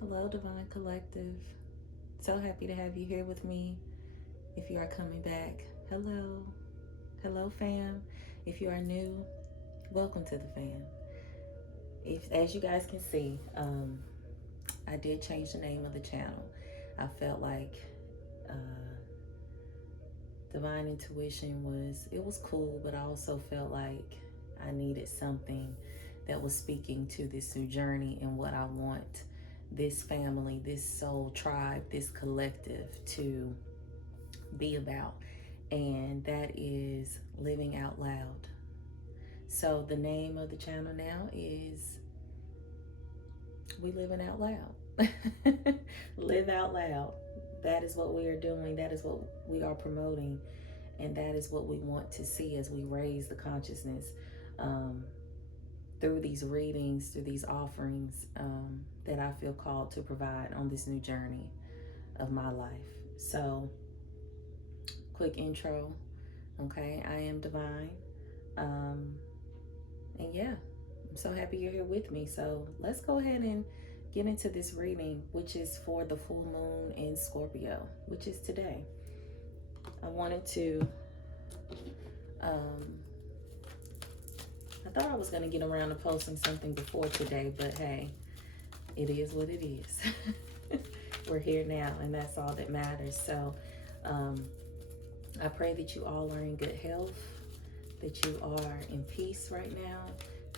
Hello, Divine Collective. So happy to have you here with me. If you are coming back, hello. Hello, fam. If you are new, welcome to the fam. If, as you guys can see, I did change the name of the channel. I felt like uh, Divine Intuition was cool, but I also felt like I needed something that was speaking to this new journey and what I want this family, this soul tribe, this collective to be about, and that is living out loud. So the name of the channel now is We Living Out Loud. Live out loud. That is what we are doing. That is what we are promoting, and that is what we want to see as we raise the consciousness um, through these readings, through these offerings that I feel called to provide on this new journey of my life. So, quick intro. Okay, I am Divine. Um, and yeah, I'm so happy you're here with me. So let's go ahead and get into this reading, which is for the full moon in Scorpio, which is today. I wanted to, um, I thought I was going to get around to posting something before today, but hey, it is what it is. We're here now, and that's all that matters. So I pray that you all are in good health, that you are in peace right now,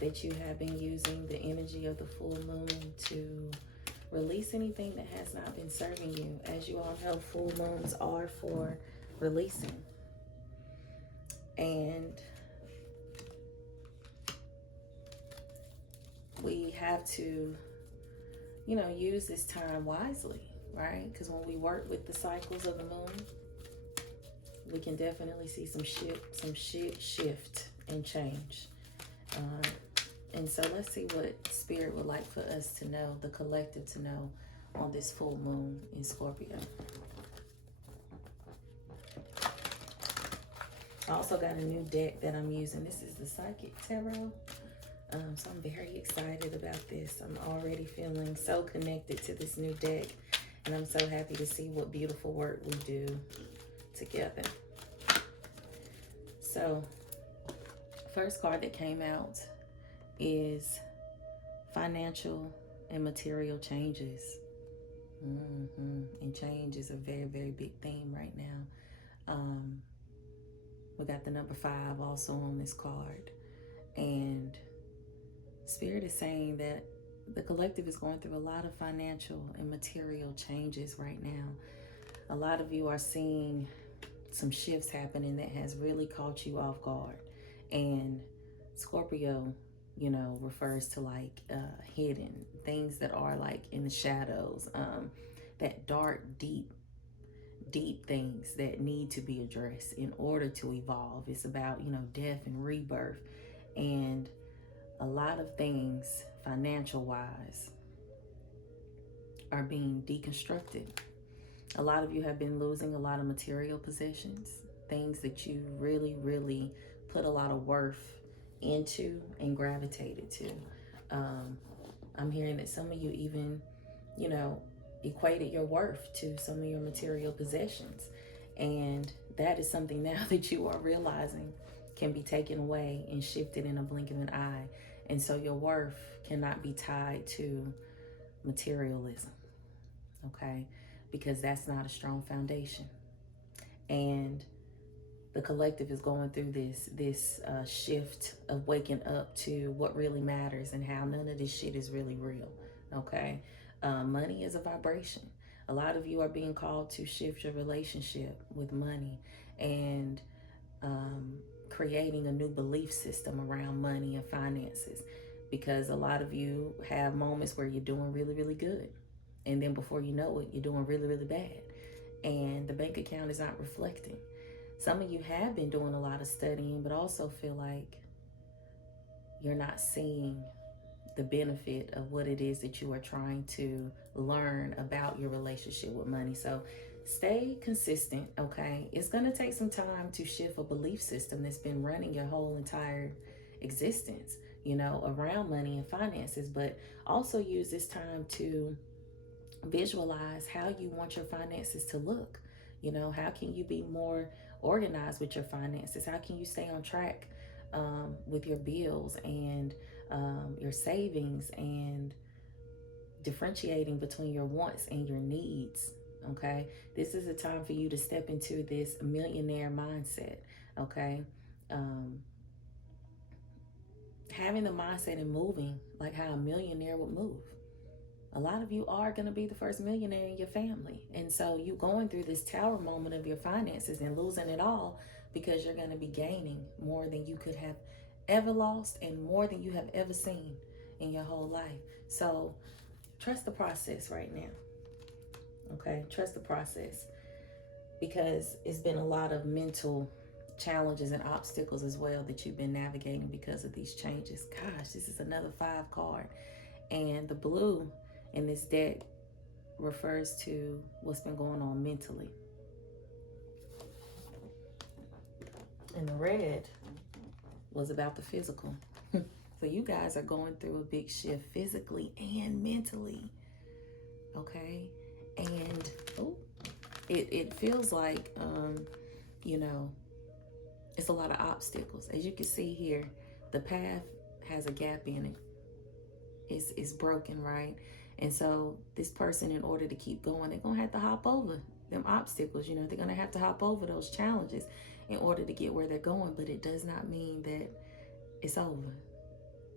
that you have been using the energy of the full moon to release anything that has not been serving you. As you all know, full moons are for releasing. And we have to, use this time wisely, right? Because when we work with the cycles of the moon, we can definitely see some shift and change. And so let's see what Spirit would like for us to know, the collective to know on this full moon in Scorpio. I also got a new deck that I'm using. This is the Psychic Tarot. So I'm very excited about this. I'm already feeling so connected to this new deck. And I'm so happy to see what beautiful work we do together. So, first card that came out is financial and material changes. And change is a very, very big theme right now. We got the number 5 also on this card. And Spirit is saying that the collective is going through a lot of financial and material changes right now. A lot of you are seeing some shifts happening that has really caught you off guard. And Scorpio, refers to like hidden things that are like in the shadows, that dark, deep things that need to be addressed in order to evolve. It's about, death and rebirth. And a lot of things, financial wise, are being deconstructed. A lot of you have been losing a lot of material possessions, things that you really, really put a lot of worth into and gravitated to. I'm hearing that some of you even, equated your worth to some of your material possessions. And that is something now that you are realizing can be taken away and shifted in a blink of an eye. And so your worth cannot be tied to materialism, okay? Because that's not a strong foundation. And the collective is going through this shift of waking up to what really matters and how none of this shit is really real, okay? Money is a vibration. A lot of you are being called to shift your relationship with money and creating a new belief system around money and finances, because a lot of you have moments where you're doing really, really good. And then before you know it, you're doing really, really bad. And the bank account is not reflecting. Some of you have been doing a lot of studying, but also feel like you're not seeing the benefit of what it is that you are trying to learn about your relationship with money. So stay consistent, okay? It's going to take some time to shift a belief system that's been running your whole entire existence, around money and finances, but also use this time to visualize how you want your finances to look. You know, how can you be more organized with your finances? How can you stay on track with your bills and your savings, and differentiating between your wants and your needs? Okay, this is a time for you to step into this millionaire mindset. Okay, um, having the mindset and moving like how a millionaire would move. A lot of you are going to be the first millionaire in your family. And so you going through this tower moment of your finances and losing it all, because you're going to be gaining more than you could have ever lost and more than you have ever seen in your whole life. So trust the process right now. Okay, trust the process, because it's been a lot of mental challenges and obstacles as well that you've been navigating because of these changes. Gosh, this is another 5 card. And the blue in this deck refers to what's been going on mentally. And the red was about the physical. So you guys are going through a big shift physically and mentally. Okay? And it feels like, you know, it's a lot of obstacles. As you can see here, the path has a gap in it. It's broken, right? And so this person, in order to keep going, they're going to have to hop over them obstacles. You know, they're going to have to hop over those challenges in order to get where they're going. But it does not mean that it's over.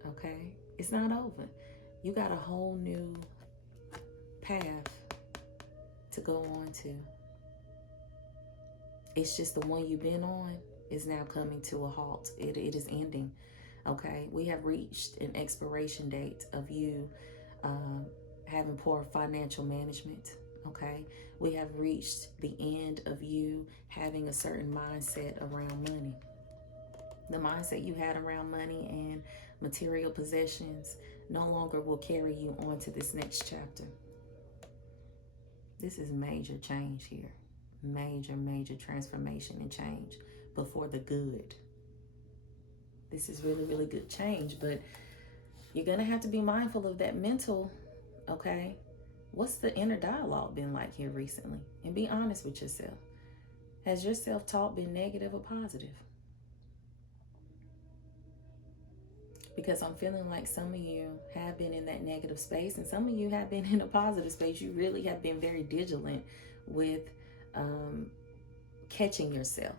Okay? It's not over. You got a whole new path to go on to. It's just the one you've been on is now coming to a halt. It is ending. Okay? We have reached an expiration date of you having poor financial management. Okay, we have reached the end of you having a certain mindset around money. The mindset you had around money and material possessions no longer will carry you on to this next chapter. This is major change here. Major transformation and change, but for the good. This is really good change, but you're going to have to be mindful of that mental. Okay, what's the inner dialogue been like here recently? And be honest with yourself. Has your self-talk been negative or positive? Because I'm feeling like some of you have been in that negative space, and some of you have been in a positive space. You really have been very vigilant with catching yourself.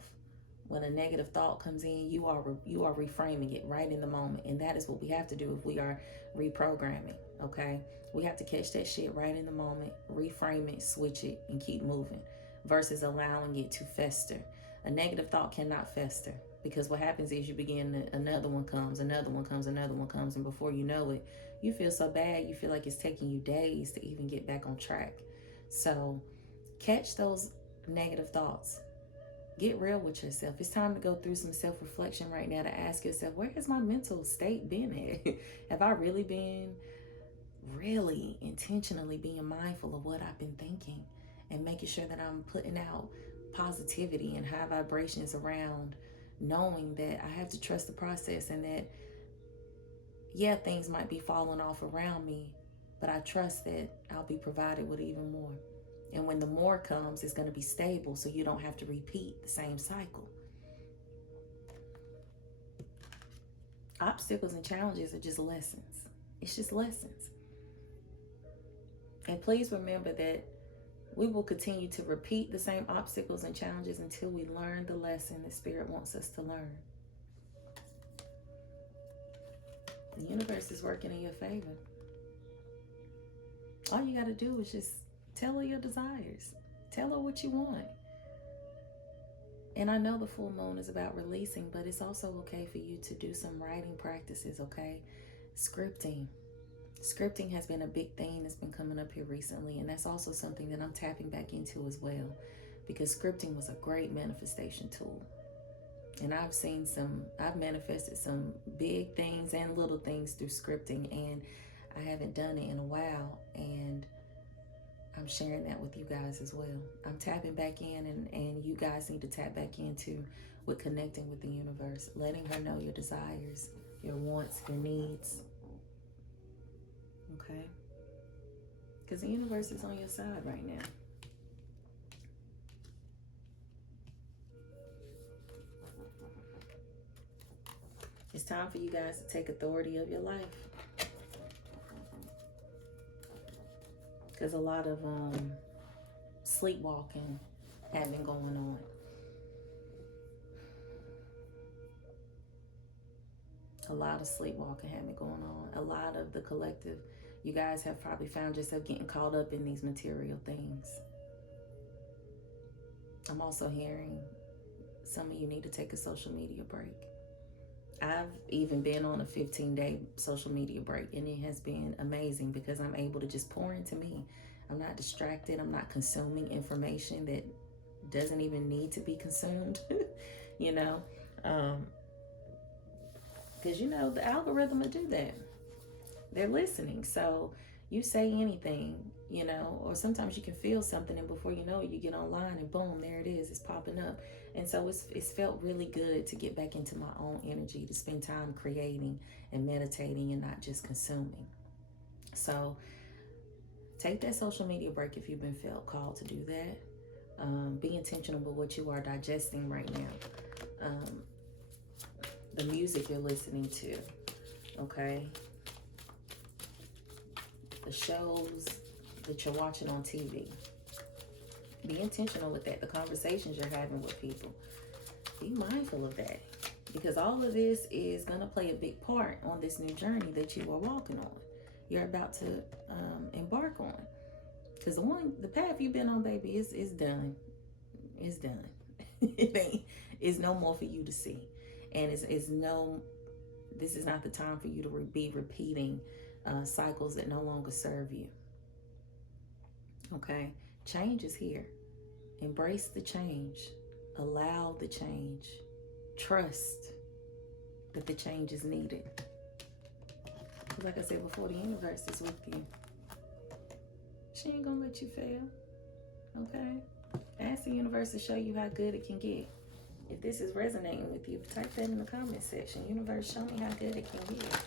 When a negative thought comes in, you are reframing it right in the moment. And that is what we have to do if we are reprogramming. Okay, we have to catch that shit right in the moment, reframe it, switch it, and keep moving, versus allowing it to fester. A negative thought cannot fester, because what happens is you begin to, another one comes, another one comes, another one comes, and before you know it, you feel so bad, you feel like it's taking you days to even get back on track. So catch those negative thoughts. Get real with yourself. It's time to go through some self-reflection right now to ask yourself, where has my mental state been at? Have I really been intentionally being mindful of what I've been thinking, and making sure that I'm putting out positivity and high vibrations around, knowing that I have to trust the process, and that, yeah, things might be falling off around me, but I trust that I'll be provided with even more. And when the more comes, it's going to be stable, so you don't have to repeat the same cycle. Obstacles and challenges are just lessons. It's just lessons. And please remember that we will continue to repeat the same obstacles and challenges until we learn the lesson the Spirit wants us to learn. The universe is working in your favor. All you got to do is just tell her your desires. Tell her what you want. And I know the full moon is about releasing, but it's also okay for you to do some writing practices, okay? Scripting. Scripting has been a big thing that's been coming up here recently, and that's also something that I'm tapping back into as well, because scripting was a great manifestation tool. And I've manifested some big things and little things through scripting, and I haven't done it in a while, and I'm sharing that with you guys as well. I'm tapping back in, and you guys need to tap back into with connecting with the universe, letting her know your desires, your wants, your needs. Okay? Because the universe is on your side right now. It's time for you guys to take authority of your life. Because a lot of sleepwalking have been going on. A lot of sleepwalking have been going on. A lot of the collective, you guys have probably found yourself getting caught up in these material things. I'm also hearing some of you need to take a social media break. I've even been on a 15-day social media break, and it has been amazing because I'm able to just pour into me. I'm not distracted. I'm not consuming information that doesn't even need to be consumed, you know, because, you know, the algorithm will do that. They're listening. So you say anything, you know, or sometimes you can feel something, and before you know it, you get online and boom, there it is. It's popping up. And so it's felt really good to get back into my own energy, to spend time creating and meditating and not just consuming. So take that social media break if you've been felt called to do that. Be intentional with what you are digesting right now. The music you're listening to, okay? The shows that you're watching on TV. Be intentional with that. The conversations you're having with people. Be mindful of that. Because all of this is going to play a big part on this new journey that you are walking on. You're about to embark on. Because the path you've been on, baby, is done. It's done. It's no more for you to see. And this is not the time for you to be repeating cycles that no longer serve you. Okay? Change is here. Embrace the change. Allow the change. Trust that the change is needed. Like I said before, the universe is with you. She ain't gonna let you fail. Okay? Ask the universe to show you how good it can get. If this is resonating with you, type that in the comment section. Universe, show me how good it can get.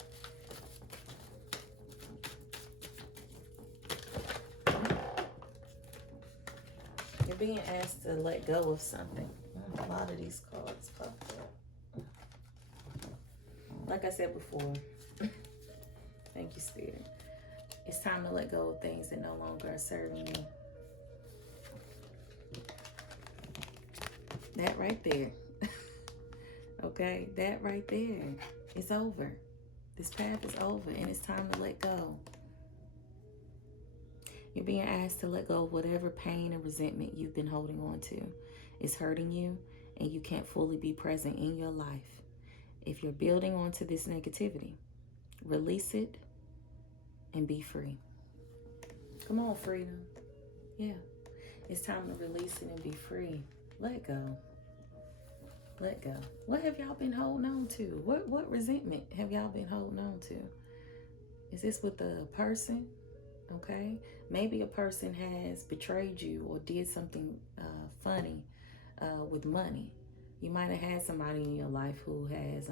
You're being asked to let go of something. A lot of these cards popped up. Like I said before, thank you, Spirit. It's time to let go of things that no longer are serving you. That right there. Okay, that right there. It's over. This path is over, and it's time to let go. You're being asked to let go of whatever pain and resentment you've been holding on to. It's hurting you, and you can't fully be present in your life. If you're building onto this negativity, release it and be free. Come on, freedom. Yeah. It's time to release it and be free. Let go. Let go. What have y'all been holding on to? What resentment have y'all been holding on to? Is this with a person? Okay. Maybe a person has betrayed you or did something funny with money. You might have had somebody in your life who has,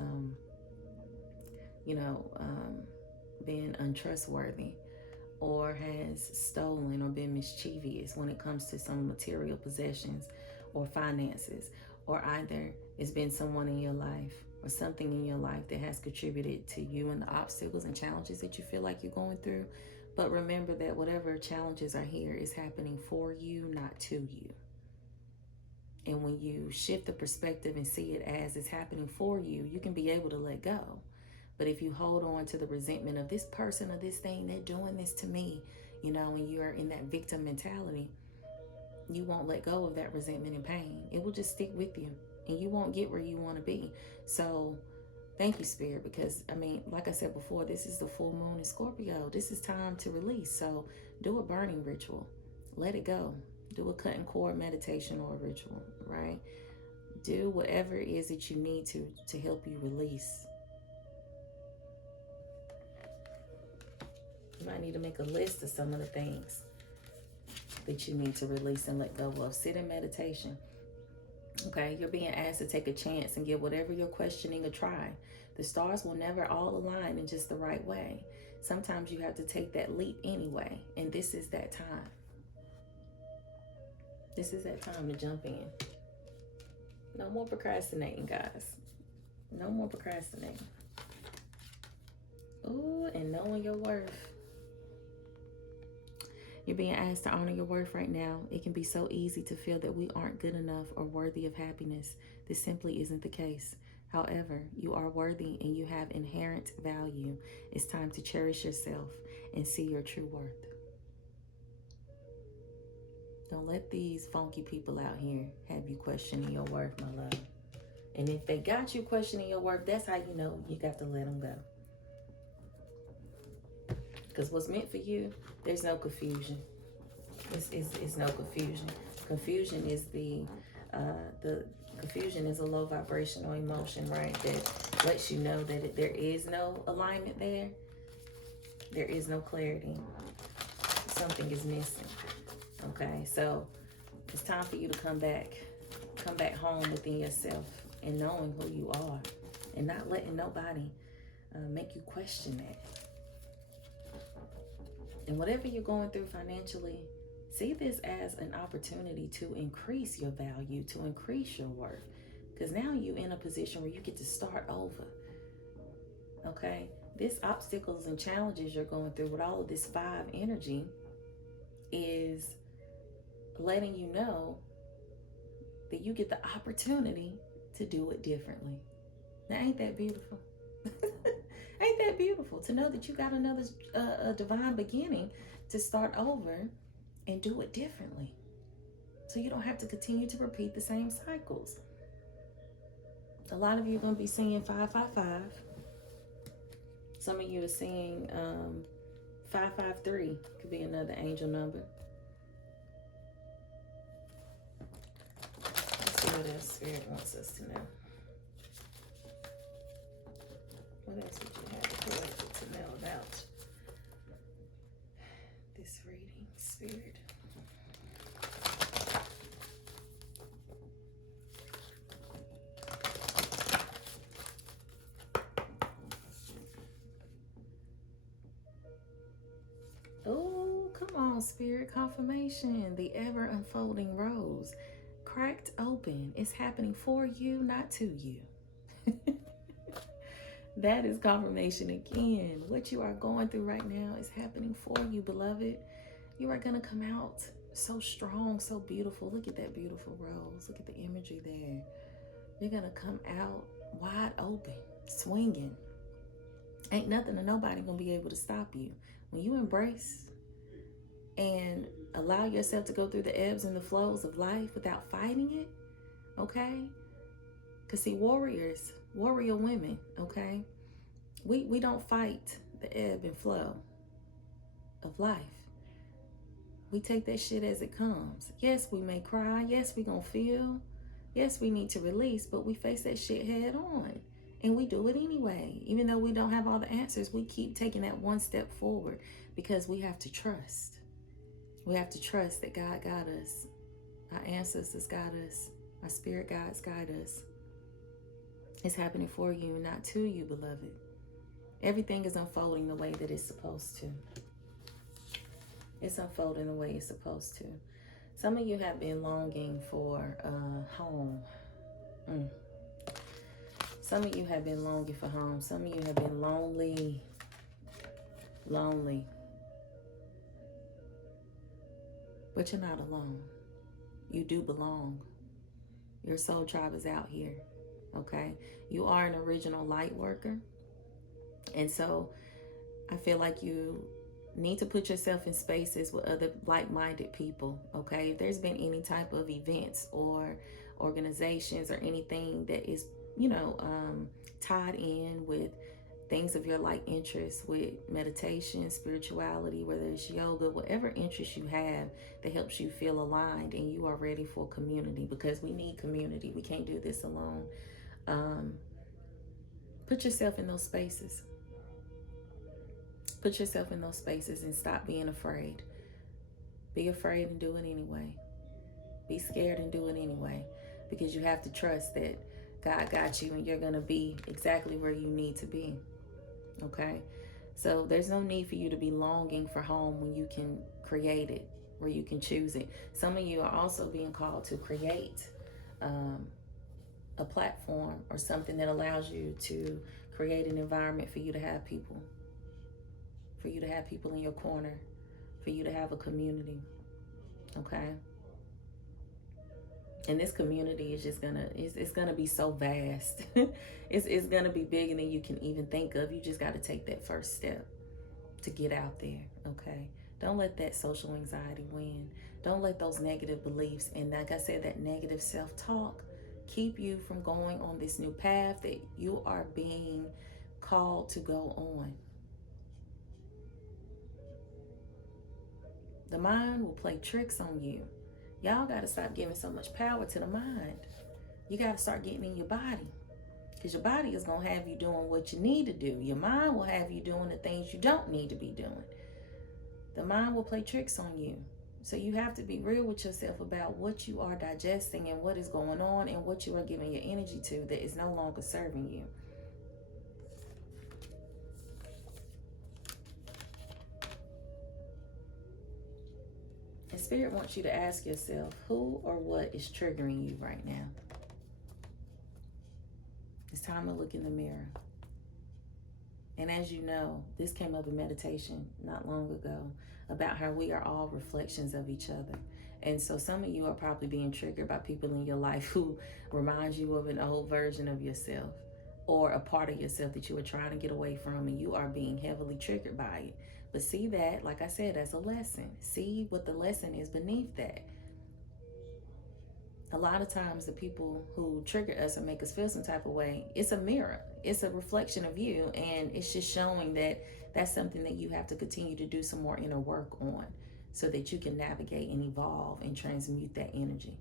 been untrustworthy or has stolen or been mischievous when it comes to some material possessions or finances. Or either it's been someone in your life or something in your life that has contributed to you and the obstacles and challenges that you feel like you're going through. But remember that whatever challenges are here is happening for you, not to you. And when you shift the perspective and see it as it's happening for you, you can be able to let go. But if you hold on to the resentment of this person or this thing, they're doing this to me, when you are in that victim mentality, you won't let go of that resentment and pain. It will just stick with you and you won't get where you want to be. So thank you, Spirit, because like I said before, this is the full moon in Scorpio. This is time to release. So do a burning ritual. Let it go. Do a cutting cord meditation or a ritual, right? Do whatever it is that you need to help you release. You might need to make a list of some of the things that you need to release and let go of. Sit in meditation. Okay, you're being asked to take a chance and give whatever you're questioning a try. The stars will never all align in just the right way. Sometimes you have to take that leap anyway, and this is that time. This is that time to jump in. No more procrastinating, guys. No more procrastinating. Ooh, and knowing your worth. You're being asked to honor your worth right now. It can be so easy to feel that we aren't good enough or worthy of happiness. This simply isn't the case. However, you are worthy and you have inherent value. It's time to cherish yourself and see your true worth. Don't let these funky people out here have you questioning your worth, my love. And if they got you questioning your worth, that's how you know you got to let them go. Because what's meant for you, there's no confusion. It's no confusion. Confusion is the confusion is a low vibrational emotion, right? That lets you know that there is no alignment there. There is no clarity. Something is missing. Okay, so it's time for you to come back home within yourself and knowing who you are, and not letting nobody make you question that. And whatever you're going through financially, see this as an opportunity to increase your value, to increase your worth. Because now you're in a position where you get to start over. Okay? This obstacles and challenges you're going through with all of this 5 energy is letting you know that you get the opportunity to do it differently. Now, ain't that beautiful? Ain't that beautiful to know that you got another divine beginning to start over and do it differently, so you don't have to continue to repeat the same cycles. A lot of you are going to be seeing 555. Some of you are seeing 553. Could be another angel number. Let's see what else Spirit wants us to know. What else would you have to know about this reading, Spirit? Oh, come on, Spirit. Confirmation. The ever unfolding rose. Cracked open. It's happening for you, not to you. That is confirmation again. What you are going through right now is happening for you, beloved. You are going to come out so strong, so beautiful. Look at that beautiful rose. Look at the imagery there. You're going to come out wide open, swinging. Ain't nothing or nobody going to be able to stop you. When you embrace and allow yourself to go through the ebbs and the flows of life without fighting it, okay? Because see, warrior women, okay? We don't fight the ebb and flow of life. We take that shit as it comes. Yes, we may cry. Yes, we gonna feel. Yes, we need to release, but we face that shit head on. And we do it anyway. Even though we don't have all the answers, we keep taking that one step forward because we have to trust. We have to trust that God got us. Our ancestors got us. Our spirit guides guide us. It's happening for you, not to you, beloved. Everything is unfolding the way that it's supposed to. It's unfolding the way it's supposed to. Some of you have been longing for home. Some of you have been longing for home. Some of you have been lonely. But you're not alone. You do belong. Your soul tribe is out here. Okay? You are an original light worker. And so I feel like you need to put yourself in spaces with other like-minded people, okay? If there's been any type of events or organizations or anything that is, tied in with things of your like interest, with meditation, spirituality, whether it's yoga, whatever interest you have that helps you feel aligned and you are ready for community, because we need community. We can't do this alone. Put yourself in those spaces. Put yourself in those spaces and stop being afraid. Be afraid and do it anyway. Be scared and do it anyway. Because you have to trust that God got you and you're going to be exactly where you need to be. Okay? So there's no need for you to be longing for home when you can create it, where you can choose it. Some of you are also being called to create um, a platform or something that allows you to create an environment for you to have people, in your corner, for you to have a community. Okay. And this community is just it's gonna be so vast. It's gonna be bigger than you can even think of. You just got to take that first step to get out there. Okay. Don't let that social anxiety win. Don't let those negative beliefs and, like I said, that negative self-talk keep you from going on this new path that you are being called to go on. The mind will play tricks on you. Y'all got to stop giving so much power to the mind. You got to start getting in your body, because your body is going to have you doing what you need to do. Your mind will have you doing the things you don't need to be doing. The mind will play tricks on you. So you have to be real with yourself about what you are digesting and what is going on and what you are giving your energy to that is no longer serving you. And Spirit wants you to ask yourself, who or what is triggering you right now? It's time to look in the mirror. And as you know, this came up in meditation not long ago about how we are all reflections of each other. And so some of you are probably being triggered by people in your life who reminds you of an old version of yourself or a part of yourself that you were trying to get away from, and you are being heavily triggered by it. But see that, like I said, as a lesson. See what the lesson is beneath that. A lot of times the people who trigger us and make us feel some type of way, it's a mirror. It's a reflection of you, and it's just showing that that's something that you have to continue to do some more inner work on so that you can navigate and evolve and transmute that energy.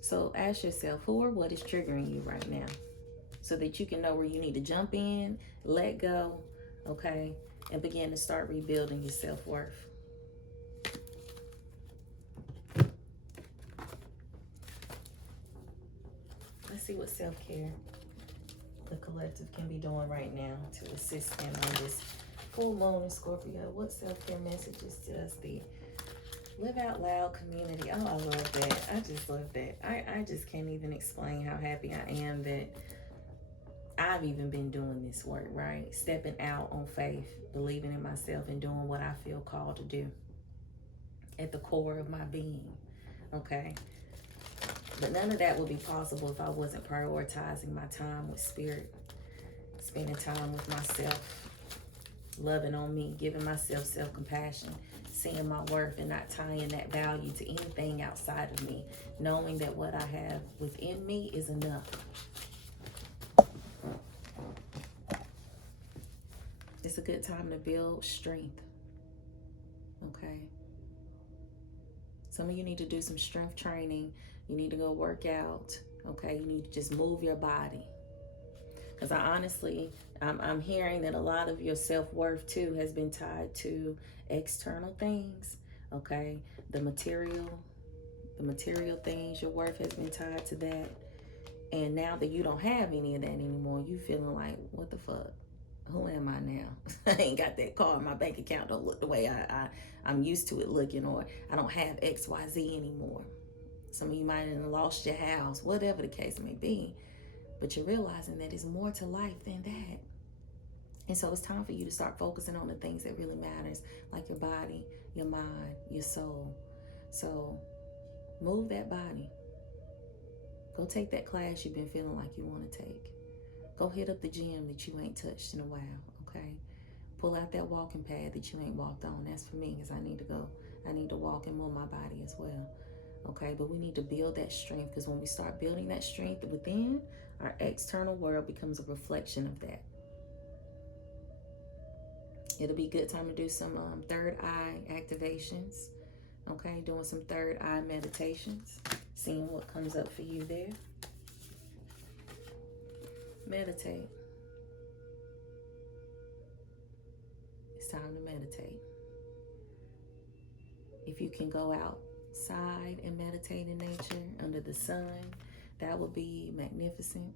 So ask yourself, who or what is triggering you right now, so that you can know where you need to jump in, let go, okay, and begin to start rebuilding your self-worth. Let's see what self-care the collective can be doing right now to assist them on this full moon in Scorpio. What self-care messages does the Live Out Loud community? Oh, I love that. I just love that. I just can't even explain how happy I am that I've even been doing this work, right? Stepping out on faith, believing in myself, and doing what I feel called to do at the core of my being, okay? But none of that would be possible if I wasn't prioritizing my time with Spirit, spending time with myself, loving on me, giving myself self-compassion, seeing my worth and not tying that value to anything outside of me, knowing that what I have within me is enough. It's a good time to build strength, okay? Some of you need to do some strength training. You need to go work out, okay? You need to just move your body. Because I'm hearing that a lot of your self-worth too has been tied to external things, okay? The material things, your worth has been tied to that. And now that you don't have any of that anymore, you feeling like, what the fuck? Who am I now? I ain't got that car. My bank account don't look the way I'm used to it looking, or I don't have XYZ anymore. Some of you might have lost your house, whatever the case may be. But you're realizing that there's more to life than that. And so it's time for you to start focusing on the things that really matters, like your body, your mind, your soul. So move that body. Go take that class you've been feeling like you want to take. Go hit up the gym that you ain't touched in a while, okay? Pull out that walking pad that you ain't walked on. That's for me, because I need to go. I need to walk and move my body as well, okay? But we need to build that strength, because when we start building that strength within, our external world becomes a reflection of that. It'll be a good time to do some third eye activations, okay? Doing some third eye meditations, seeing what comes up for you there. Meditate. It's time to meditate. If you can go outside and meditate in nature under the sun, that would be magnificent.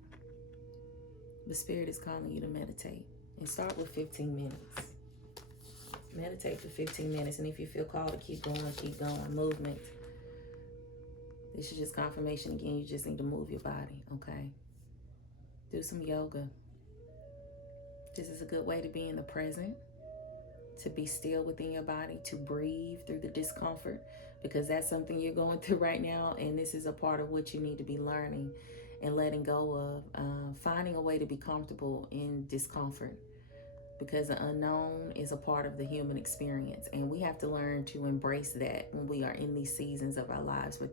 The Spirit is calling you to meditate. And start with 15 minutes. Meditate for 15 minutes. And if you feel called to keep going, keep going. Movement. This is just confirmation again. You just need to move your body, okay? Do some yoga. This is a good way to be in the present, to be still within your body, to breathe through the discomfort, because that's something you're going through right now, and this is a part of what you need to be learning and letting go of, finding a way to be comfortable in discomfort, because the unknown is a part of the human experience, and we have to learn to embrace that when we are in these seasons of our lives where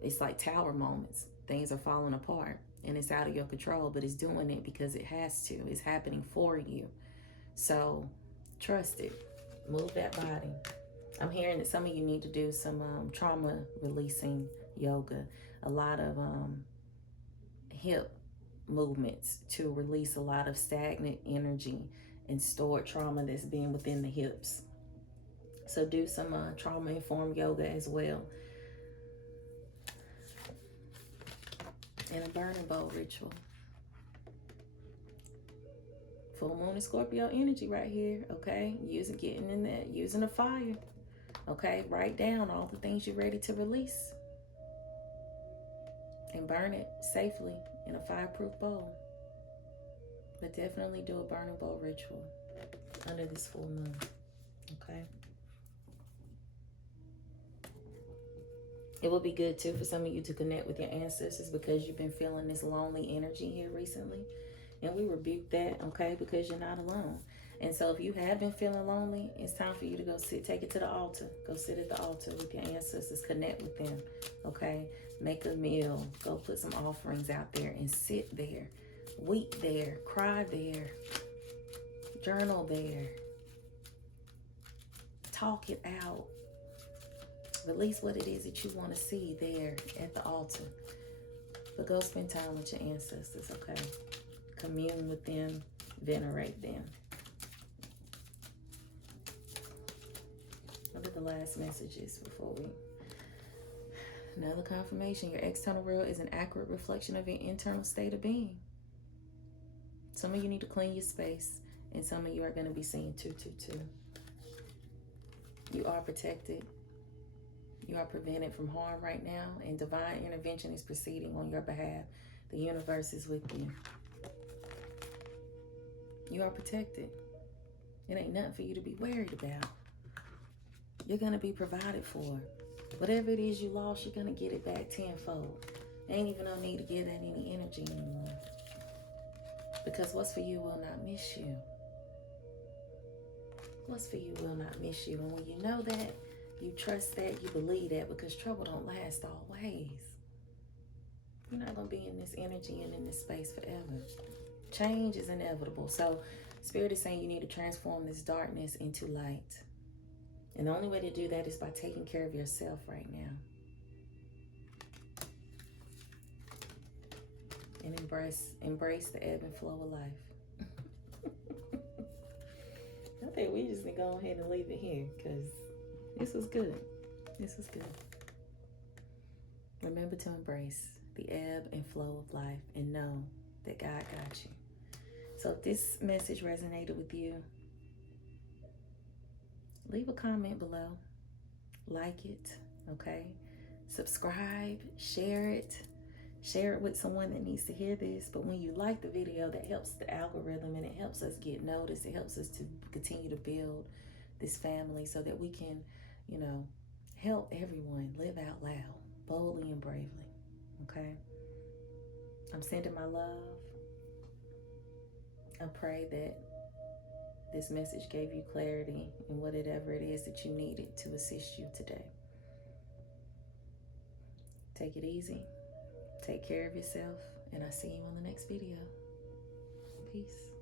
it's like tower moments. Things are falling apart, and it's out of your control, but it's doing it because it has to. It's happening for you. So trust it. Move that body. I'm hearing that some of you need to do some trauma releasing yoga. A lot of hip movements to release a lot of stagnant energy and stored trauma that's been within the hips. So do some trauma-informed yoga as well. And a burning bowl ritual. Full moon and Scorpio energy right here, okay? Using the fire, okay? Write down all the things you're ready to release and burn it safely in a fireproof bowl. But definitely do a burning bowl ritual under this full moon, okay? It will be good too for some of you to connect with your ancestors, because you've been feeling this lonely energy here recently. And we rebuke that, okay, because you're not alone. And so if you have been feeling lonely, it's time for you to go take it to the altar. Go sit at the altar with your ancestors, connect with them, okay? Make a meal, go put some offerings out there and sit there, weep there, cry there, journal there, talk it out. Release what it is that you want to see there at the altar. But go spend time with your ancestors, okay? Commune with them, venerate them. What are the last messages before we... Another confirmation. Your external world is an accurate reflection of your internal state of being. Some of you need to clean your space, and some of you are going to be seeing 222. You are protected. You are prevented from harm right now, and divine intervention is proceeding on your behalf. The universe is with you. You are protected. It ain't nothing for you to be worried about. You're going to be provided for. Whatever it is you lost, you're going to get it back tenfold. Ain't even no need to give that any energy anymore. Because what's for you will not miss you. What's for you will not miss you. And when you know that, you trust that, you believe that, because trouble don't last always. You're not going to be in this energy and in this space forever. Change is inevitable. So Spirit is saying you need to transform this darkness into light. And the only way to do that is by taking care of yourself right now. And embrace the ebb and flow of life. I think we just need to go ahead and leave it here, because this was good. This was good. Remember to embrace the ebb and flow of life and know that God got you. So if this message resonated with you, leave a comment below. Like it, okay? Subscribe, share it. Share it with someone that needs to hear this. But when you like the video, that helps the algorithm, and it helps us get noticed. It helps us to continue to build this family so that we can, help everyone live out loud, boldly and bravely, okay? I'm sending my love. I pray that this message gave you clarity in whatever it is that you needed to assist you today. Take it easy. Take care of yourself, and I'll see you on the next video. Peace.